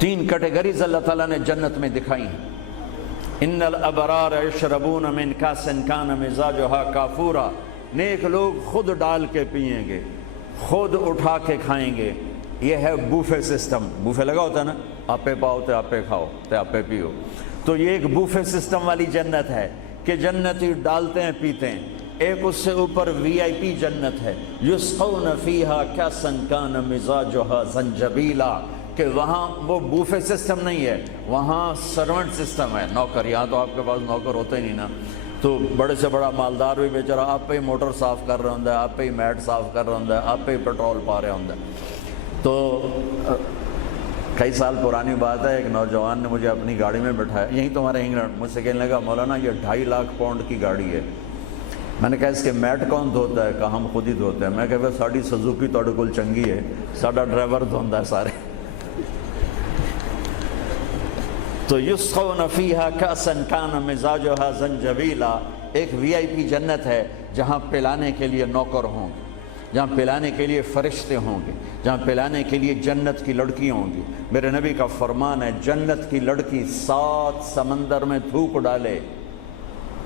تین کیٹیگریز اللہ تعالیٰ نے جنت میں دکھائی ہیں۔ ان الابرار یشربون من کاس کان مزاجھا کافورا، نیک لوگ خود ڈال کے پئیں گے، خود اٹھا کے کھائیں گے۔ یہ ہے بوفے سسٹم، بوفے لگا ہوتا ہے نا، آپے پاؤ تے آپے کھاؤ تے آپے پیو، تو یہ ایک بوفے سسٹم والی جنت ہے کہ جنتی ڈالتے ہیں پیتے ہیں۔ ایک اس سے اوپر وی آئی پی جنت ہے، یسقون فیہا کاسا کان مزاجھا زنجبیلا، کہ وہاں وہ بوفے سسٹم نہیں ہے، وہاں سرونٹ سسٹم ہے، نوکر۔ یہاں تو آپ کے پاس نوکر ہوتے ہی نہیں نا، تو بڑے سے بڑا مالدار بھی بیچارہ آپ پہ ہی موٹر صاف کر رہا ہوں، آپ پہ ہی میٹ صاف کر رہا ہوں، آپ پہ ہی پیٹرول پا رہا ہوں۔ تو کئی سال پرانی بات ہے، ایک نوجوان نے مجھے اپنی گاڑی میں بٹھایا، یہیں تمہارے انگلینڈ، مجھ سے کہنے لگا مولانا یہ 2.5 لاکھ پاؤنڈ کی گاڑی ہے۔ میں نے کہا اس کے میٹ کون دھوتا ہے؟ کہا ہم خود ہی دھوتے ہیں۔ میں کہا ساڑی سزوکی تھوڑے کول چنگی ہے، ساڈا ڈرائیور دھوندا ہے سارے۔ تو یسقون فیہا کاسا کان مزاجھا زنجبیلا، ایک وی آئی پی جنت ہے جہاں پلانے کے لیے نوکر ہوں گے، جہاں پلانے کے لیے فرشتے ہوں گے، جہاں پلانے کے لیے جنت کی لڑکیاں ہوں گی۔ میرے نبی کا فرمان ہے جنت کی لڑکی 7 سمندر میں تھوک ڈالے۔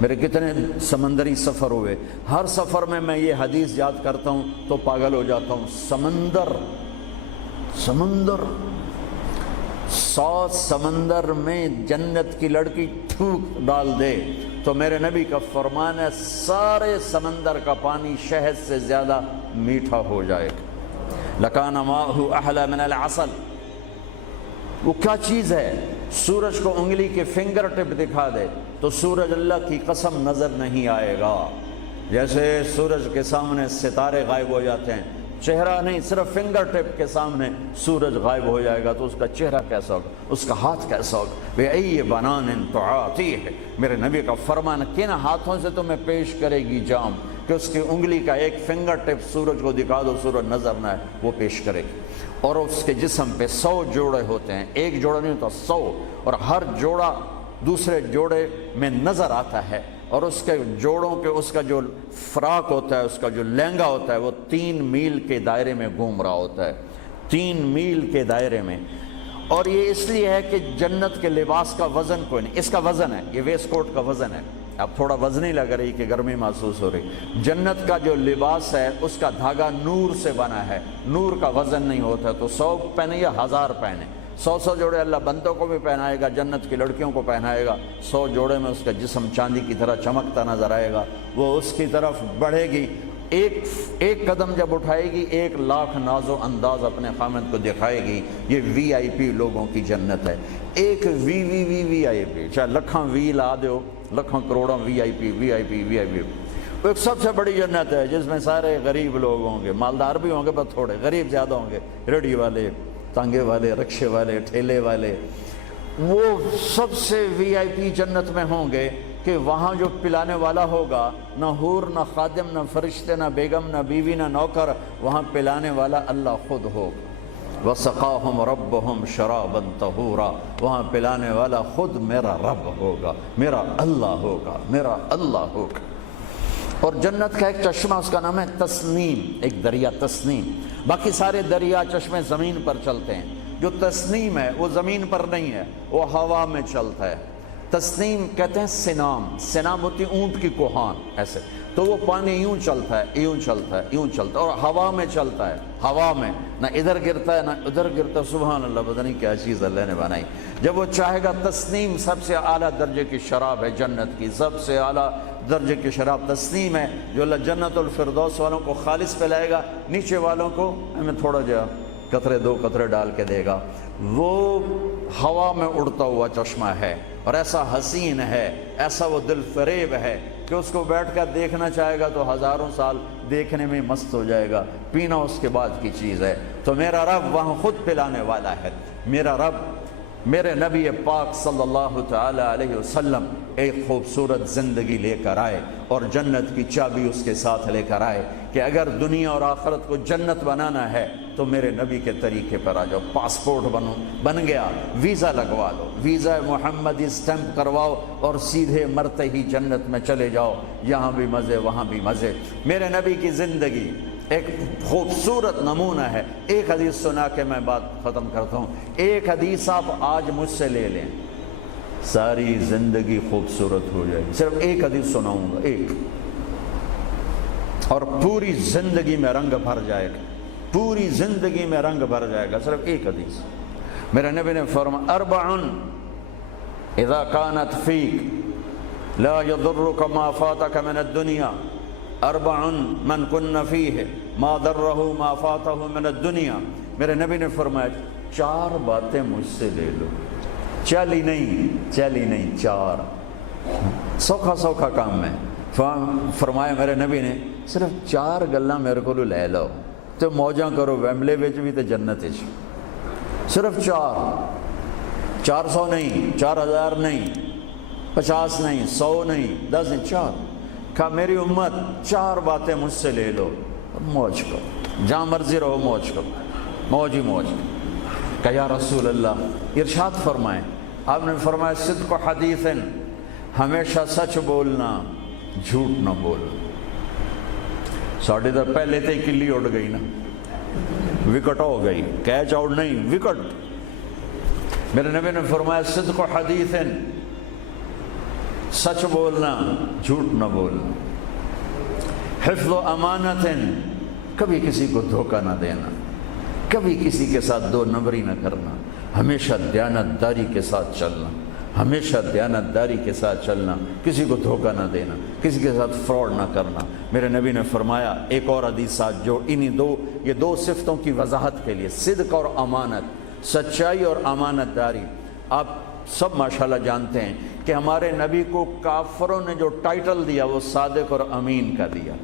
میرے کتنے سمندری سفر ہوئے، ہر سفر میں میں یہ حدیث یاد کرتا ہوں تو پاگل ہو جاتا ہوں۔ سمندر 100 سمندر میں جنت کی لڑکی تھوک ڈال دے تو میرے نبی کا فرمان ہے سارے سمندر کا پانی شہد سے زیادہ میٹھا ہو جائے گا۔ لکان ماؤہ احلی من العسل، وہ کیا چیز ہے؟ سورج کو انگلی کے فنگر ٹپ دکھا دے تو سورج اللہ کی قسم نظر نہیں آئے گا، جیسے سورج کے سامنے ستارے غائب ہو جاتے ہیں، چہرہ نہیں، صرف فنگر ٹپ کے سامنے سورج غائب ہو جائے گا تو اس کا چہرہ کیسا ہوگا، اس کا ہاتھ کیسا ہوگا؟ بِأَيِّ بَنَانٍ تُعَاطِيهِ، میرے نبی کا فرمان، کن ہاتھوں سے تمہیں پیش کرے گی جام کہ اس کی انگلی کا ایک فنگر ٹپ سورج کو دکھا دو، سورج نظر نہ آئے، وہ پیش کرے گی۔ اور اس کے جسم پہ 100 جوڑے ہوتے ہیں، ایک جوڑا نہیں ہوتا، 100، اور ہر جوڑا دوسرے جوڑے میں نظر آتا ہے، اور اس کے جوڑوں کے اس کا جو فراق ہوتا ہے، اس کا جو لہنگا ہوتا ہے، وہ 3 میل کے دائرے میں گھوم رہا ہوتا ہے، 3 میل کے دائرے میں۔ اور یہ اس لیے ہے کہ جنت کے لباس کا وزن کوئی نہیں، اس کا وزن ہے، یہ ویسٹ کوٹ کا وزن ہے، اب تھوڑا وزن ہی لگ رہی کہ گرمی محسوس ہو رہی۔ جنت کا جو لباس ہے اس کا دھاگا نور سے بنا ہے، نور کا وزن نہیں ہوتا، تو 100 پہنے یا 1000 پہنے، 100 جوڑے اللہ بندوں کو بھی پہنائے گا، جنت کی لڑکیوں کو پہنائے گا، 100 جوڑے میں اس کا جسم چاندی کی طرح چمکتا نظر آئے گا، وہ اس کی طرف بڑھے گی، ایک قدم جب اٹھائے گی 1 لاکھ ناز و انداز اپنے خامد کو دکھائے گی۔ یہ وی آئی پی لوگوں کی جنت ہے، ایک وی آئی پی، چاہے لکھاں وی لا دو، لکھاں کروڑوں وی آئی پی۔ ایک سب سے بڑی جنت ہے جس میں سارے غریب لوگ ہوں گے، مالدار بھی ہوں گے بس تھوڑے، غریب زیادہ ہوں گے، ریڑھی والے، تانگے والے، رکشے والے، ٹھیلے والے، وہ سب سے وی آئی پی جنت میں ہوں گے کہ وہاں جو پلانے والا ہوگا، نہ حور، نہ خادم، نہ فرشتے، نہ بیگم، نہ بیوی، نہ نوکر، وہاں پلانے والا اللہ خود ہوگا۔ وَسَقَاهُمْ رَبُّهُمْ شَرَابًا طَهُورًا، وہاں پلانے والا خود میرا رب ہوگا، میرا اللہ ہوگا، میرا اللہ ہوگا۔ اور جنت کا ایک چشمہ، اس کا نام ہے تسنیم، ایک دریا تسنیم، باقی سارے دریا چشمے زمین پر چلتے ہیں، جو تسنیم ہے وہ زمین پر نہیں ہے، وہ ہوا میں چلتا ہے۔ تسنیم کہتے ہیں سنام ہوتی اونٹ کی کوہان، ایسے تو وہ پانی یوں چلتا ہے، یوں چلتا ہے، یوں چلتا ہے، اور ہوا میں چلتا ہے، ہوا میں نہ ادھر گرتا ہے نہ ادھر گرتا ہے۔ سبحان اللہ، پتہ نہیں کیا چیز اللہ نے بنائی۔ جب وہ چاہے گا، تسنیم سب سے اعلیٰ درجے کی شراب ہے جنت کی، سب سے اعلیٰ درجے کی شراب تسنیم ہے، جو اللہ جنت الفردوس والوں کو خالص پلائے گا، نیچے والوں کو ہمیں تھوڑا جا قطرے 2 قطرے ڈال کے دے گا۔ وہ ہوا میں اڑتا ہوا چشمہ ہے، اور ایسا حسین ہے، ایسا وہ دل فریب ہے کہ اس کو بیٹھ کر دیکھنا چاہے گا تو ہزاروں سال دیکھنے میں مست ہو جائے گا، پینا اس کے بعد کی چیز ہے۔ تو میرا رب وہاں خود پلانے والا ہے، میرا رب میرے نبی پاک صلی اللہ تعالی علیہ وسلم ایک خوبصورت زندگی لے کر آئے، اور جنت کی چابی اس کے ساتھ لے کر آئے کہ اگر دنیا اور آخرت کو جنت بنانا ہے تو میرے نبی کے طریقے پر آ جاؤ۔ پاسپورٹ بن گیا، ویزا لگوا لو، ویزا محمدی سٹیمپ کرواؤ اور سیدھے مرتے ہی جنت میں چلے جاؤ، یہاں بھی مزے وہاں بھی مزے۔ میرے نبی کی زندگی ایک خوبصورت نمونہ ہے. ایک حدیث سنا کے میں بات ختم کرتا ہوں. ایک حدیث آپ آج مجھ سے لے لیں، ساری زندگی خوبصورت ہو جائے گی. صرف ایک حدیث سناؤں گا، ایک، اور پوری زندگی میں رنگ بھر جائے گا، پوری زندگی میں رنگ بھر جائے گا. صرف ایک حدیث. میرے نبی نے فرمایا اربع اذا كانت فيك لا يضرك ما فاتك من الدنيا اربع من كن فيه ما ضره ما فاته من الدنيا. میرے نبی نے فرمایا 4 باتیں مجھ سے لے لو. چلی نہیں 4 سوکھا کام ہے. فرمایا میرے نبی نے صرف 4 گلاں میرے کو لے لو تو موجاں کرو ویمبلے وچ بھی تے جنت وچ. صرف 400 نہیں، 4000 نہیں، 50 نہیں، 100 نہیں، 10 نہیں، 4. کہا میری امت 4 باتیں مجھ سے لے لو، موج کرو، جہاں مرضی رہو موج کرو، موج ہی موج. کہا یا رسول اللہ، ارشاد فرمائیں. آپ نے فرمایا صدق حدیث، ہمیشہ سچ بولنا، جھوٹ نہ بولنا. ساڑھے تو پہلے تے کلی اڑ گئی نا، وکٹ ہو گئی، کیچ آؤٹ نہیں، وکٹ. میرے نبی نے فرمایا صدق حدیث، سچ بولنا، جھوٹ نہ بولنا. حفظ و امانت، کبھی کسی کو دھوکہ نہ دینا، کبھی کسی کے ساتھ 2 نمبری نہ کرنا، ہمیشہ دیانتداری کے ساتھ چلنا، ہمیشہ دیانتداری کے ساتھ چلنا، کسی کو دھوکہ نہ دینا، کسی کے ساتھ فراڈ نہ کرنا. میرے نبی نے فرمایا ایک اور حدیث جو یہ 2 صفتوں کی وضاحت کے لیے، صدق اور امانت، سچائی اور امانت داری. آپ سب ماشاءاللہ جانتے ہیں کہ ہمارے نبی کو کافروں نے جو ٹائٹل دیا وہ صادق اور امین کا دیا.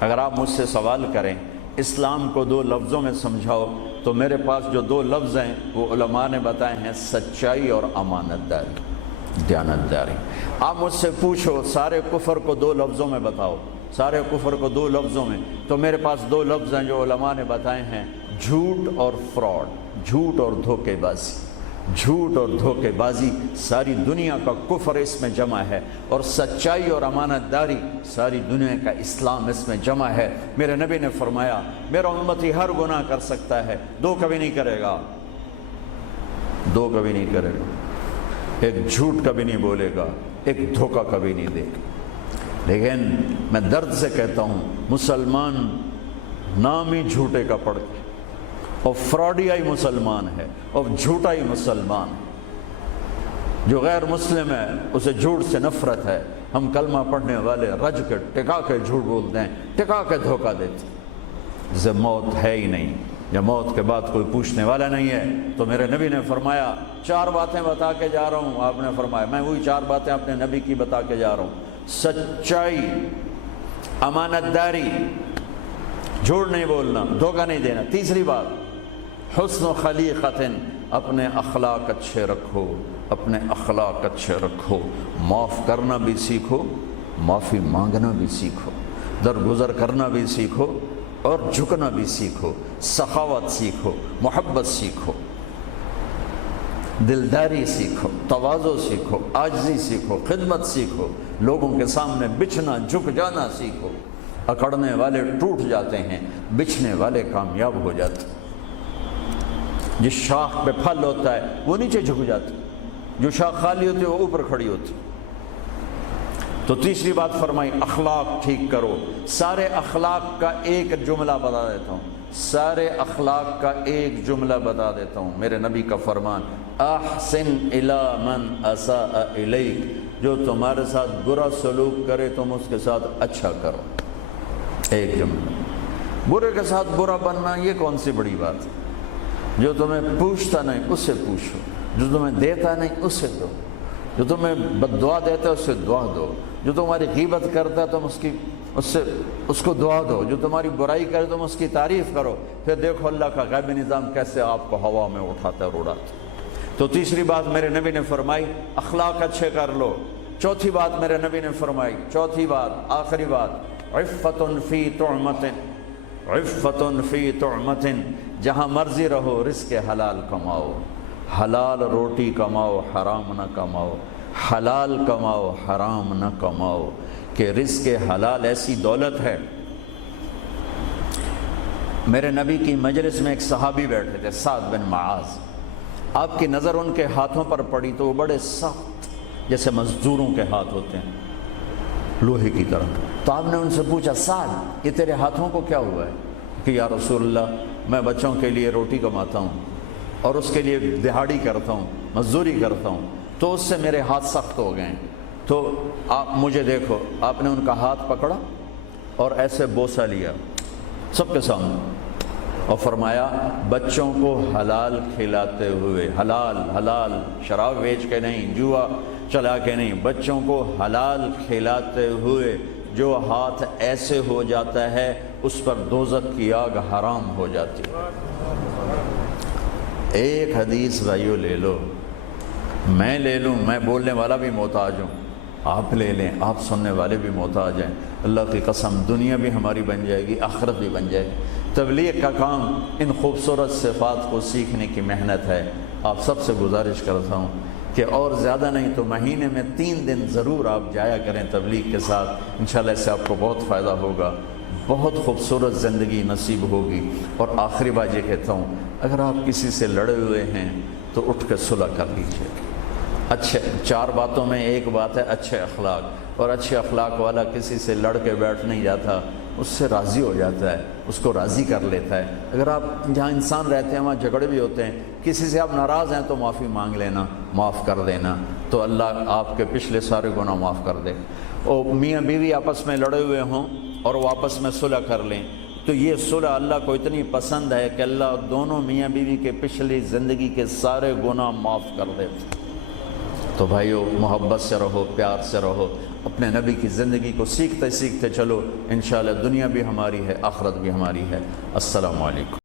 اگر آپ مجھ سے سوال کریں اسلام کو 2 لفظوں میں سمجھاؤ تو میرے پاس جو 2 لفظ ہیں وہ علماء نے بتائے ہیں، سچائی اور امانت داری، دیانتداری. آپ مجھ سے پوچھو سارے کفر کو 2 لفظوں میں بتاؤ، سارے کفر کو 2 لفظوں میں، تو میرے پاس 2 لفظ ہیں جو علماء نے بتائے ہیں، جھوٹ اور فراڈ، جھوٹ اور دھوکے بازی. جھوٹ اور دھوکے بازی ساری دنیا کا کفر اس میں جمع ہے، اور سچائی اور امانت داری ساری دنیا کا اسلام اس میں جمع ہے. میرے نبی نے فرمایا میرا امتی ہر گناہ کر سکتا ہے، 2 کبھی نہیں کرے گا، 2 کبھی نہیں کرے گا. ایک جھوٹ کبھی نہیں بولے گا، ایک دھوکہ کبھی نہیں دے گا. لیکن میں درد سے کہتا ہوں مسلمان نام ہی جھوٹے کا پڑ کے، اور فراڈیائی مسلمان ہے، اور جھوٹائی مسلمان. جو غیر مسلم ہے اسے جھوٹ سے نفرت ہے. ہم کلمہ پڑھنے والے رج کے ٹکا کے جھوٹ بولتے ہیں، ٹکا کے دھوکہ دیتے ہیں. جسے موت ہے ہی نہیں، یا موت کے بعد کوئی پوچھنے والا نہیں ہے. تو میرے نبی نے فرمایا 4 باتیں بتا کے جا رہا ہوں. آپ نے فرمایا میں وہی 4 باتیں اپنے نبی کی بتا کے جا رہا ہوں. سچائی، امانت داری، جھوٹ نہیں بولنا، دھوکہ نہیں دینا. تیسری بات حسن و خلیقت، اپنے اخلاق اچھے رکھو، اپنے اخلاق اچھے رکھو. معاف کرنا بھی سیکھو، معافی مانگنا بھی سیکھو، درگزر کرنا بھی سیکھو، اور جھکنا بھی سیکھو. سخاوت سیکھو، محبت سیکھو، دلداری سیکھو، تواضع سیکھو، عاجزی سیکھو، خدمت سیکھو، لوگوں کے سامنے بچھنا جھک جانا سیکھو. اکڑنے والے ٹوٹ جاتے ہیں، بچھنے والے کامیاب ہو جاتے ہیں. جس شاخ پہ پھل ہوتا ہے وہ نیچے جھک جاتی، جو شاخ خالی ہوتی ہے وہ اوپر کھڑی ہوتی. تو تیسری بات فرمائی اخلاق ٹھیک کرو. سارے اخلاق کا ایک جملہ بتا دیتا ہوں، سارے اخلاق کا ایک جملہ بتا دیتا ہوں. میرے نبی کا فرمان احسن الی من اساء الیک، جو تمہارے ساتھ برا سلوک کرے تم اس کے ساتھ اچھا کرو. ایک جملہ. برے کے ساتھ برا بننا یہ کون سی بڑی بات ہے؟ جو تمہیں پوچھتا نہیں اس سے پوچھو، جو تمہیں دیتا نہیں اس سے دو، جو تمہیں بد دعا دیتا ہے اس سے دعا دو، جو تمہاری غیبت کرتا ہے تم اس کو دعا دو، جو تمہاری برائی کرے تم اس کی تعریف کرو. پھر دیکھو اللہ کا غیبی نظام کیسے آپ کو ہوا میں اٹھاتا ہے اور اڑاتا. تو تیسری بات میرے نبی نے فرمائی اخلاق اچھے کر لو. چوتھی بات میرے نبی نے فرمائی، چوتھی بات آخری بات، عفت فی طعمت، عفت فی طعمت، جہاں مرضی رہو رزق حلال کماؤ، حلال روٹی کماؤ، حرام نہ کماؤ، حلال کماؤ، حرام نہ کماؤ. کہ رزق حلال ایسی دولت ہے میرے نبی کی مجلس میں ایک صحابی بیٹھے تھے، سعد بن معاذ۔ آپ کی نظر ان کے ہاتھوں پر پڑی تو وہ بڑے سخت جیسے مزدوروں کے ہاتھ ہوتے ہیں، لوہے کی طرح۔ تو آپ نے ان سے پوچھا، سعد یہ تیرے ہاتھوں کو کیا ہوا ہے؟ کہ یا رسول اللہ میں بچوں کے لیے روٹی کماتا ہوں اور اس کے لیے دہاڑی کرتا ہوں، مزدوری کرتا ہوں، تو اس سے میرے ہاتھ سخت ہو گئے ہیں، تو آپ مجھے دیکھو۔ آپ نے ان کا ہاتھ پکڑا اور ایسے بوسہ لیا سب کے سامنے اور فرمایا بچوں کو حلال کھلاتے ہوئے، حلال حلال، شراب بیچ کے نہیں، جوا چلا کے نہیں، بچوں کو حلال کھلاتے ہوئے جو ہاتھ ایسے ہو جاتا ہے اس پر دوزخ کی آگ حرام ہو جاتی ہے۔ ایک حدیث بھائیو لے لو، میں لے لوں، میں بولنے والا بھی محتاج ہوں، آپ لے لیں، آپ سننے والے بھی محتاج ہیں۔ اللہ کی قسم دنیا بھی ہماری بن جائے گی، آخرت بھی بن جائے گی۔ تبلیغ کا کام ان خوبصورت صفات کو سیکھنے کی محنت ہے۔ آپ سب سے گزارش کرتا ہوں کہ اور زیادہ نہیں تو مہینے میں 3 دن ضرور آپ جایا کریں تبلیغ کے ساتھ، انشاءاللہ اس سے آپ کو بہت فائدہ ہوگا، بہت خوبصورت زندگی نصیب ہوگی۔ اور آخری بات یہ کہتا ہوں، اگر آپ کسی سے لڑے ہوئے ہیں تو اٹھ کے صلح کر لیجیے۔ اچھے 4 باتوں میں ایک بات ہے اچھے اخلاق، اور اچھے اخلاق والا کسی سے لڑ کے بیٹھ نہیں جاتا، اس سے راضی ہو جاتا ہے، اس کو راضی کر لیتا ہے۔ اگر آپ جہاں انسان رہتے ہیں وہاں جھگڑے بھی ہوتے ہیں، کسی سے آپ ناراض ہیں تو معافی مانگ لینا، معاف کر دینا، تو اللہ آپ کے پچھلے سارے گناہ معاف کر دے۔ اور میاں بیوی آپس میں لڑے ہوئے ہوں اور وہ آپس میں صلح کر لیں تو یہ صلح اللہ کو اتنی پسند ہے کہ اللہ دونوں میاں بیوی کے پچھلی زندگی کے سارے گناہ معاف کر دے۔ تو بھائیو محبت سے رہو، پیار سے رہو، اپنے نبی کی زندگی کو سیکھتے سیکھتے چلو، انشاءاللہ دنیا بھی ہماری ہے، آخرت بھی ہماری ہے۔ السلام علیکم۔